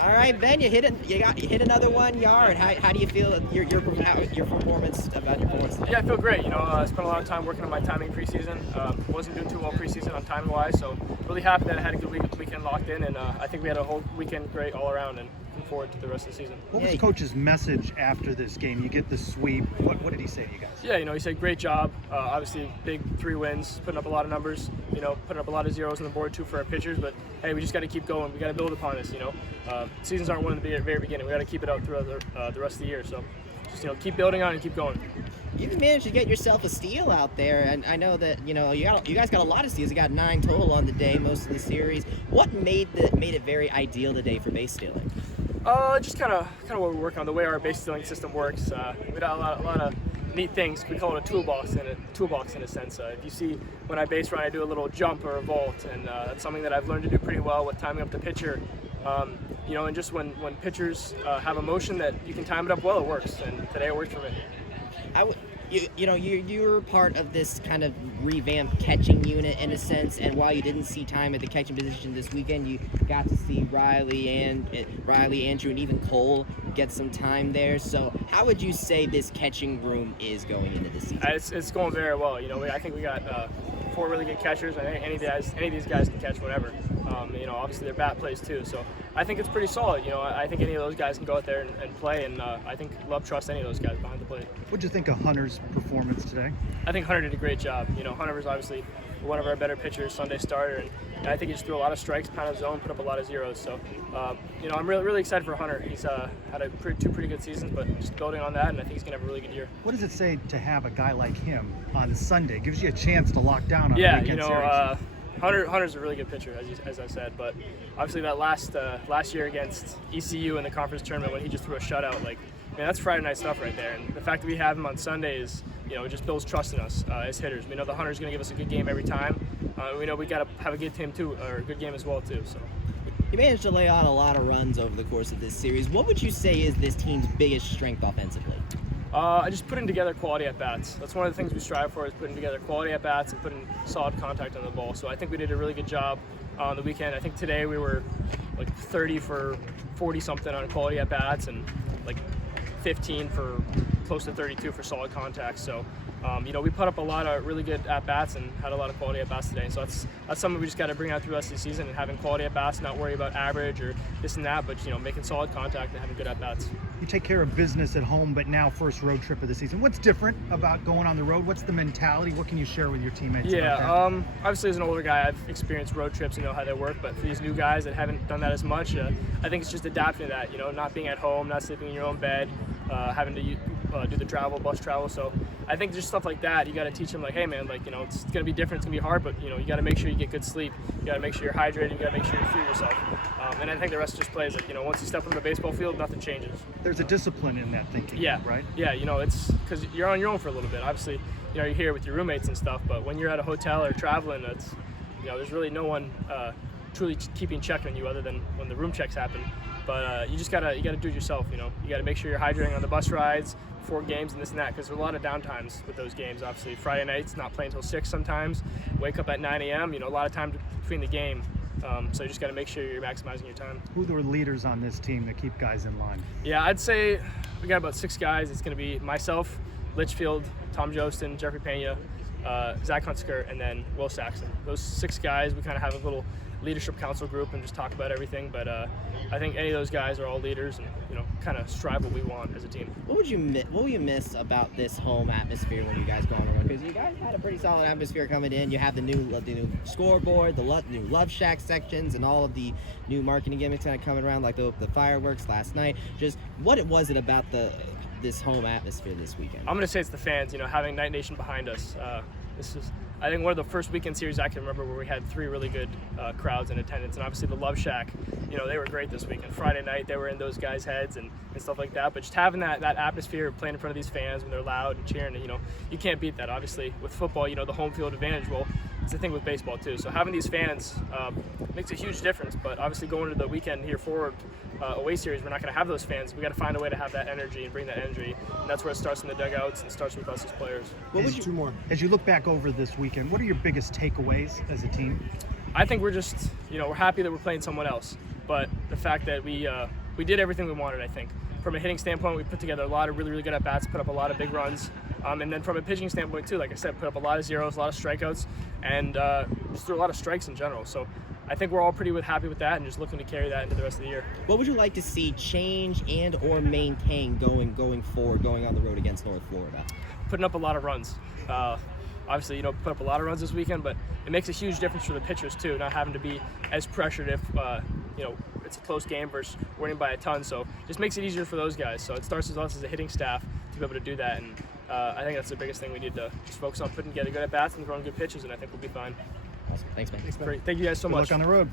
All right, Ben, you hit another 1 yard. How do you feel your performance about your performance today? Yeah, I feel great. I spent a lot of time working on my timing preseason. Wasn't doing too well preseason on timing wise, so really happy that I had a good weekend locked in, and I think we had a whole weekend great all around, and looking forward to the rest of the season. What was Coach's message after this game? You get the sweep. What did he say to you guys? Yeah, he said great job. Obviously, big 3 wins, putting up a lot of numbers. Putting up a lot of zeros on the board too for our pitchers. But hey, we just got to keep going. We got to build upon this. Seasons aren't won at the very beginning. We got to keep it out throughout the rest of the year. So just keep building on it and keep going. You've managed to get yourself a steal out there, and I know that you guys got a lot of steals. You got 9 total on the day, most of the series. What made it very ideal today for base stealing? Just kind of what we're working on, the way our base stealing system works. We got a lot of neat things. We call it a toolbox in a sense. If you see when I base run, I do a little jump or a vault, and that's something that I've learned to do pretty well with timing up the pitcher. And just when pitchers have a motion that you can time it up well, it works. And today it worked for me. You're part of this kind of revamped catching unit in a sense, and while you didn't see time at the catching position this weekend, you got to see Riley, Andrew, and even Cole get some time there. So how would you say this catching room is going into the season? It's going very well. I think we got 4 really good catchers. I think any of these guys can catch whatever. Obviously their bat plays too. So I think it's pretty solid. I think any of those guys can go out there and play, and I think Love trusts any of those guys behind the plate. What'd you think of Hunter's performance today? I think Hunter did a great job. Hunter was obviously one of our better pitchers, Sunday starter, and I think he just threw a lot of strikes, pound of zone, put up a lot of zeros. So, I'm really excited for Hunter. He's had 2 pretty good seasons, but just building on that, and I think he's going to have a really good year. What does it say to have a guy like him on Sunday? It gives you a chance to lock down on a weekend series. Hunter's a really good pitcher, as I said, but obviously that last year against ECU in the conference tournament when he just threw a shutout, that's Friday night stuff right there. And the fact that we have him on Sundays, it just builds trust in us as hitters. We know the Hunter's going to give us a good game every time. We know we got to have a good team too, or a good game as well too. So. You managed to lay out a lot of runs over the course of this series. What would you say is this team's biggest strength offensively? Just putting together quality at-bats. That's one of the things we strive for, is putting together quality at-bats and putting solid contact on the ball. So I think we did a really good job on the weekend. I think today we were 30 for 40-something on quality at-bats, and 15 for close to 32 for solid contact. So, we put up a lot of really good at-bats and had a lot of quality at-bats today. So that's something we just got to bring out through the rest of the season, and having quality at-bats, not worry about average or this and that, but, making solid contact and having good at-bats. You take care of business at home, but now first road trip of the season. What's different about going on the road? What's the mentality? What can you share with your teammates about that? Obviously as an older guy, I've experienced road trips and know how they work, but for these new guys that haven't done that as much, I think it's just adapting to that, not being at home, not sleeping in your own bed, having to do the bus travel. So I think just stuff like that, you got to teach them, hey man, it's going to be different, it's going to be hard, but you got to make sure you get good sleep, you got to make sure you're hydrated, you got to make sure you fuel yourself. And I think the rest just plays, once you step on the baseball field, nothing changes. There's a discipline in that thinking, right? Yeah, it's because you're on your own for a little bit. Obviously, you're here with your roommates and stuff, but when you're at a hotel or traveling, it's, there's really no one truly keeping check on you other than when the room checks happen. But you gotta do it yourself. You gotta make sure you're hydrating on the bus rides, before games, and this and that, because there's a lot of downtimes with those games. Obviously, Friday nights, not playing until 6 sometimes. Wake up at 9 a.m. A lot of time between the game. So you just got to make sure you're maximizing your time. Who are the leaders on this team that keep guys in line? Yeah, I'd say we got about 6 guys. It's going to be myself, Litchfield, Tom Jostin, Jeffrey Pena, Zach Hunsker, and then Will Saxon. Those 6 guys, we kind of have a little leadership council group and just talk about everything. But I think any of those guys are all leaders and kind of strive what we want as a team. What will you miss about this home atmosphere when you guys go on the road? Because you guys had a pretty solid atmosphere coming in. You have the new scoreboard, the new Love Shack sections, and all of the new marketing gimmicks kind of coming around, like the fireworks last night. Just what was it about this home atmosphere this weekend? I'm going to say it's the fans. Having Night Nation behind us. This is, I think, one of the first weekend series I can remember where we had 3 really good crowds in attendance. And obviously the Love Shack, they were great this weekend. Friday night, they were in those guys' heads and stuff like that. But just having that atmosphere, playing in front of these fans when they're loud and cheering, you can't beat that. Obviously, with football, the home field advantage. Well, it's the thing with baseball too. So having these fans makes a huge difference. But obviously going to the weekend here forward away series, we're not going to have those fans. We got to find a way to have that energy and bring that energy. And that's where it starts in the dugouts and starts with us as players. As you look back over this weekend, what are your biggest takeaways as a team? I think we're just, we're happy that we're playing someone else. But the fact that we did everything we wanted. I think from a hitting standpoint, we put together a lot of really, really good at bats, put up a lot of big runs, and then from a pitching standpoint too, like I said, put up a lot of zeros, a lot of strikeouts, and just threw a lot of strikes in general. So I think we're all pretty happy with that, and just looking to carry that into the rest of the year. What would you like to see change and or maintain going forward, going on the road against North Florida? Putting up a lot of runs. Obviously, put up a lot of runs this weekend, but it makes a huge difference for the pitchers too, not having to be as pressured if it's a close game versus winning by a ton. So just makes it easier for those guys. So it starts with us as a hitting staff to be able to do that, and I think that's the biggest thing we need to just focus on, putting together good at bats and throwing good pitches, and I think we'll be fine. Awesome. Thanks, man. Great. Thank you guys so much. Good luck on the road.